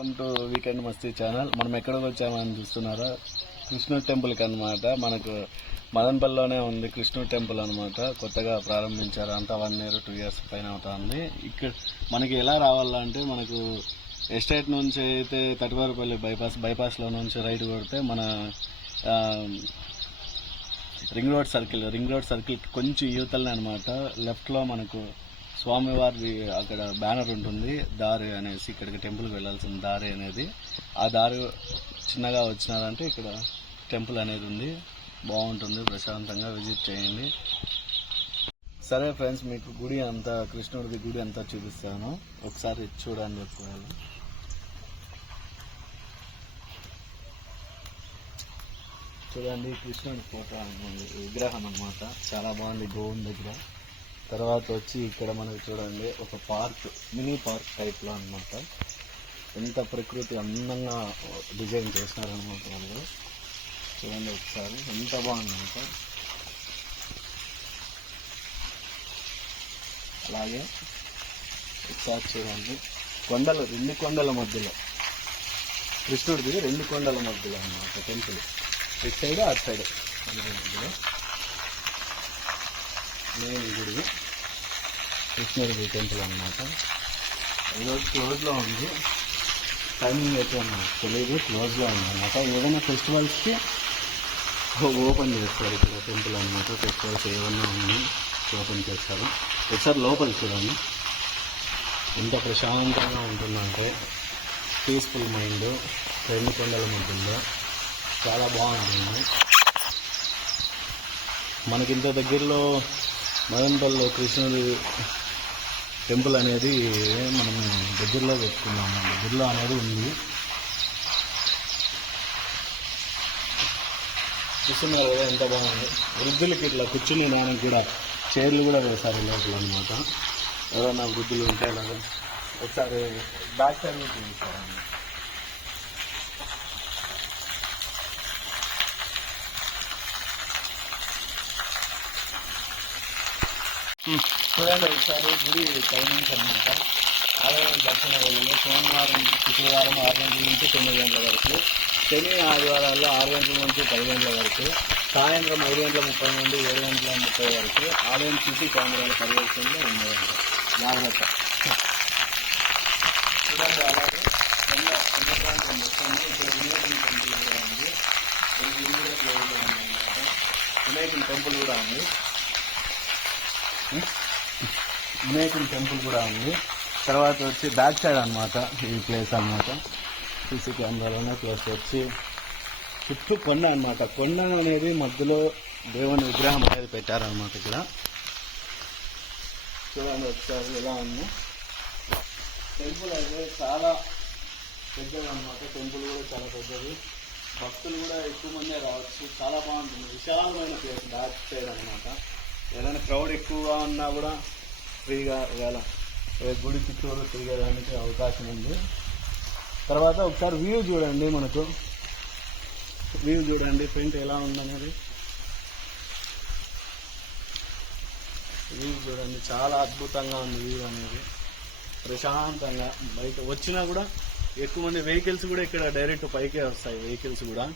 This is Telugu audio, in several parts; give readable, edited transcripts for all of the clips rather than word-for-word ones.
Welcome to weekend Masti channel. మనం ఎక్కడికి వచ్చామని చూస్తున్నారా, కృష్ణుడి టెంపుల్కి అనమాట. మనకు మదనపల్లిలోనే ఉంది కృష్ణుడి టెంపుల్ అనమాట. కొత్తగా ప్రారంభించారు, అంతా 1 year 2 years పైన అవుతుంది. ఇక్కడ మనకి ఎలా రావాలంటే, మనకు ఎస్టేట్ నుంచి అయితే తటివారపల్లి బైపాస్లో నుంచి రైట్ కొడితే మన రింగ్ రోడ్ సర్కిల్ కొంచెం యువతలనే అనమాట. లెఫ్ట్లో మనకు స్వామివారి అక్కడ బ్యానర్ ఉంటుంది, దారి అనేసి. ఇక్కడికి టెంపుల్కి వెళ్ళాల్సిన దారి అనేది, ఆ దారి చిన్నగా వచ్చినారంటే ఇక్కడ టెంపుల్ అనేది ఉంది. బాగుంటుంది, ప్రశాంతంగా విజిట్ చేయండి. సరే ఫ్రెండ్స్, మీకు గుడి అంతా, కృష్ణుడిది గుడి అంతా చూపిస్తాను, ఒకసారి చూడండి. చెప్పుకోవాలి, చూడండి కృష్ణుడి ఫోటో విగ్రహం అనమాట. చాలా బాగుంది గోవుని దగ్గర. తర్వాత వచ్చి ఇక్కడ మనకు చూడండి ఒక పార్క్, మినీ పార్క్ టైప్లో అనమాట. ఎంత ప్రకృతి అందంగా డిజైన్ చేసినారనమాట వాళ్ళు. చూడండి ఒకసారి, ఎంత బాగుందంట. అలాగే ఒకసారి చూడండి, కొండలు, 2 కొండల మధ్యలో కృష్ణుడిది, 2 కొండల మధ్యలో అనమాట టెంపుల్. ఇటు సైడ్ అటు సైడ్ మధ్యలో మెయిన్ గుడి కృష్ణుడి టెంపుల్ అనమాట. ఈరోజు క్లోజ్లో ఉంది, టైమింగ్ అయితే నాకు తెలియదు, క్లోజ్లో ఉంది అనమాట. ఏదైనా ఫెస్టివల్స్కి ఓపెన్ చేస్తారు ఇక్కడ టెంపుల్ అనమాట. ఫెస్టివల్స్ ఏమన్నా ఉన్నాయి ఓపెన్ చేస్తారు. ఒకసారి లోపల చూడండి, ఎంత ప్రశాంతంగా ఉంటుందంటే, పీస్ఫుల్ మైండ్. 2 కొండల మధ్యలో చాలా బాగుంటుంది. మనకింత దగ్గరలో మదనపల్లిలో కృష్ణుడి టెంపుల్ అనేది మనం దగ్గరలో పెట్టుకున్నాము, దగ్గరలో అనేది ఉంది. చూస్తున్నారు కదా ఎంత బాగుంది. వృద్ధులకి ఇట్లా కూర్చుని నానికి కూడా చైర్లు కూడా వేశారు లోపల అనమాట. ఎవరైనా వృద్ధులు ఉంటే అలాగా. ఒకసారి బ్యాక్ సైడ్ చూపిస్తారండి. చూడండి ఒకసారి గుడి టైమింగ్స్ అనమాట. ఆలయం దర్శన వేళలో సోమవారం, శుక్రవారం 6 గంటల నుంచి 9 గంటల వరకు, శని ఆదివారాల్లో 6 గంటల నుంచి 10 గంటల వరకు, సాయంత్రం 5:30 నుండి 7:30 వరకు ఆలయం సిసి కెమెరాల పర్యవేక్షణలో ఉన్నాయంట. జాగ్రత్త. చూడండి, అలాగే ప్రాంతం మొత్తం ఇక్కడ వినాయకుని టెంపుల్ కూడా ఉంది. వినాయకుని టెంపుల్ కూడా ఉంది. వినాయకుని టెంపుల్ కూడా ఉంది. తర్వాత వచ్చి బ్యాక్ సైడ్ అనమాట ఈ ప్లేస్ అనమాట. సీసీ కెమెరాలోనే ప్లేస్ వచ్చి చుట్టూ కొండ అనమాట. కొండ అనేది మధ్యలో దేవుని విగ్రహం అనేది పెట్టారనమాట. ఇక్కడ చూడండి ఒకసారి ఎలా ఉంది. టెంపుల్ అయితే చాలా పెద్దది అనమాట. టెంపుల్ కూడా చాలా పెద్దది. భక్తులు కూడా ఎక్కువ మందే రావచ్చు. చాలా బాగుంటుంది, విశాలమైన ప్లేస్ బ్యాక్ సైడ్ అనమాట. ఏదైనా క్రౌడ్ ఎక్కువగా ఉన్నా కూడా ఫ్రీగా గుడి చుట్టూరు తిరగడానికి అవకాశం ఉంది. తర్వాత ఒకసారి వ్యూ చూడండి, మనకు వ్యూ చూడండి ఫ్రంట్ ఎలా ఉందనేది. వ్యూ చూడండి, చాలా అద్భుతంగా ఉంది వ్యూ అనేది. ప్రశాంతంగా బయట వచ్చినా కూడా ఎక్కువ మంది వెహికల్స్ కూడా ఇక్కడ డైరెక్ట్ పైకే వస్తాయి. వెహికల్స్ కూడా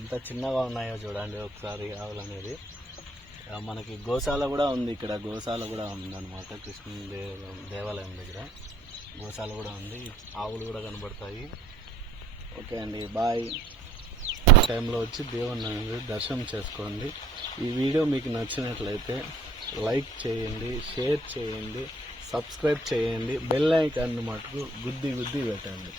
ఎంత చిన్నగా ఉన్నాయో చూడండి ఒకసారి ఆవులు అనేది. మనకి గోశాల కూడా ఉంది ఇక్కడ, గోశాల కూడా ఉందన్నమాట. కృష్ణుని దేవాలయం దగ్గర గోశాల కూడా ఉంది. ఆవులు కూడా కనబడతాయి. ఓకే అండి, బాయ్. టైంలో వచ్చి దేవుని దర్శనం చేసుకోండి. ఈ వీడియో మీకు నచ్చినట్లయితే లైక్ చేయండి, షేర్ చేయండి, సబ్స్క్రైబ్ చేయండి, బెల్ ఐకాన్ మటుకు గుద్ది పెట్టండి.